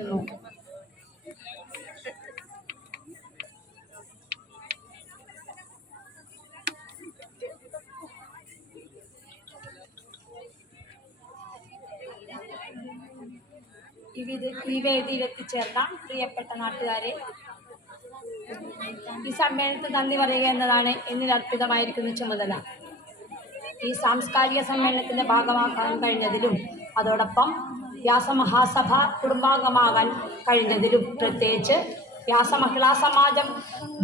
ഈ വേദിയിൽ എത്തിച്ചേർന്ന പ്രിയപ്പെട്ട നാട്ടുകാരെ, ഈ സമ്മേളനത്തിൽ നന്ദി പറയുക എന്നതാണ് എന്നിൽ അർപ്പിതമായിരിക്കുന്ന ചുമതല. ഈ സാംസ്കാരിക സമ്മേളനത്തിന്റെ ഭാഗമാക്കാൻ കഴിഞ്ഞതിലും അതോടൊപ്പം വ്യാസമഹാസഭ കുടുംബാംഗമാകാൻ കഴിഞ്ഞതിലും പ്രത്യേകിച്ച് വ്യാസമഹിളാ സമാജം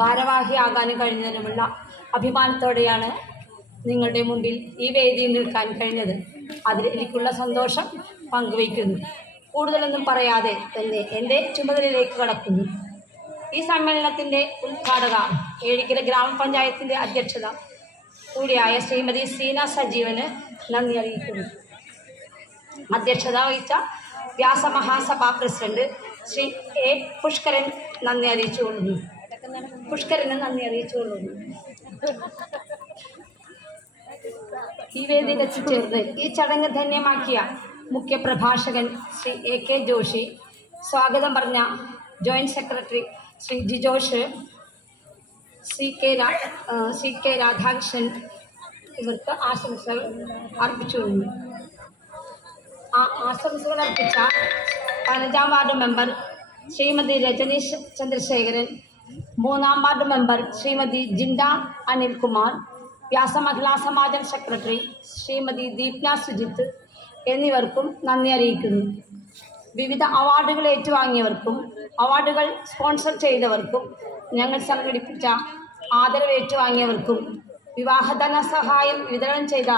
ഭാരവാഹിയാകാനും കഴിഞ്ഞതിലുമുള്ള അഭിമാനത്തോടെയാണ് നിങ്ങളുടെ മുമ്പിൽ ഈ വേദിയിൽ നിൽക്കാൻ കഴിഞ്ഞത്. അതിൽ എനിക്കുള്ള സന്തോഷം പങ്കുവയ്ക്കുന്നു. കൂടുതലൊന്നും പറയാതെ തന്നെ എൻ്റെ ചുമതലയിലേക്ക് കടക്കുന്നു. ഈ സമ്മേളനത്തിൻ്റെ ഉദ്ഘാടക ഏഴിക്കര ഗ്രാമപഞ്ചായത്തിൻ്റെ അധ്യക്ഷത കൂടിയായ ശ്രീമതി സീന സജീവന് നന്ദി അറിയിക്കുന്നു. അധ്യക്ഷത വഹിച്ച വ്യാസമഹാസഭാ പ്രസിഡന്റ് ശ്രീ എ പുഷ്കരൻ നന്ദി അറിയിച്ചുകൊള്ളുന്നു. ഈ വേദിയിൽ എത്തിച്ചേർന്ന് ഈ ചടങ്ങ് ധന്യമാക്കിയ മുഖ്യപ്രഭാഷകൻ ശ്രീ എ കെ ജോഷി, സ്വാഗതം പറഞ്ഞ joint secretary Shri Jijosh, Shri K Radhakrishnan ഇവർക്ക് ആശംസകൾ അർപ്പിച്ചുകൊള്ളുന്നു. ആശംസകൾ അർപ്പിച്ച 15-ാം വാർഡ് മെമ്പർ ശ്രീമതി രജനീഷ് ചന്ദ്രശേഖരൻ, 3-ാം ward member Shrimati Jinda Anilkumar, Vyasamahila Samajam secretary Shrimati Deepna Sujith എന്നിവർക്കും നന്ദി അറിയിക്കുന്നു. വിവിധ അവാർഡുകൾ ഏറ്റുവാങ്ങിയവർക്കും അവാർഡുകൾ സ്പോൺസർ ചെയ്തവർക്കും ഞങ്ങൾ സംഘടിപ്പിച്ച ആദരവ് ഏറ്റുവാങ്ങിയവർക്കും വിവാഹധന സഹായം വിതരണം ചെയ്ത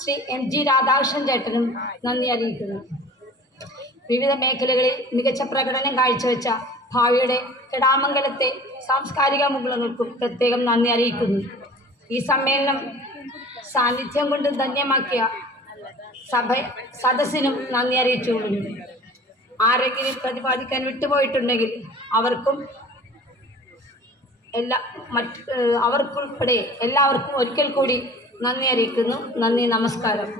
ശ്രീ MG രാധാകൃഷ്ണൻ ചേട്ടനും നന്ദി അറിയിക്കുന്നു. വിവിധ മേഖലകളിൽ മികച്ച പ്രകടനം കാഴ്ചവെച്ച ഭാവിയുടെ കെടാമംഗലത്തെ സാംസ്കാരിക മുകുളങ്ങൾക്കും പ്രത്യേകം നന്ദി അറിയിക്കുന്നു. ഈ സമ്മേളനം സാന്നിധ്യം കൊണ്ട് ധന്യമാക്കിയ സദസ്സിനും നന്ദി അറിയിച്ചുകൊള്ളുന്നു. ആരെങ്കിലും പ്രതിപാദിക്കാൻ വിട്ടുപോയിട്ടുണ്ടെങ്കിൽ അവർക്കുൾപ്പെടെ എല്ലാവർക്കും ഒരിക്കൽ കൂടി നന്ദി അറിയിക്കുന്നു. നന്ദി, നമസ്കാരം.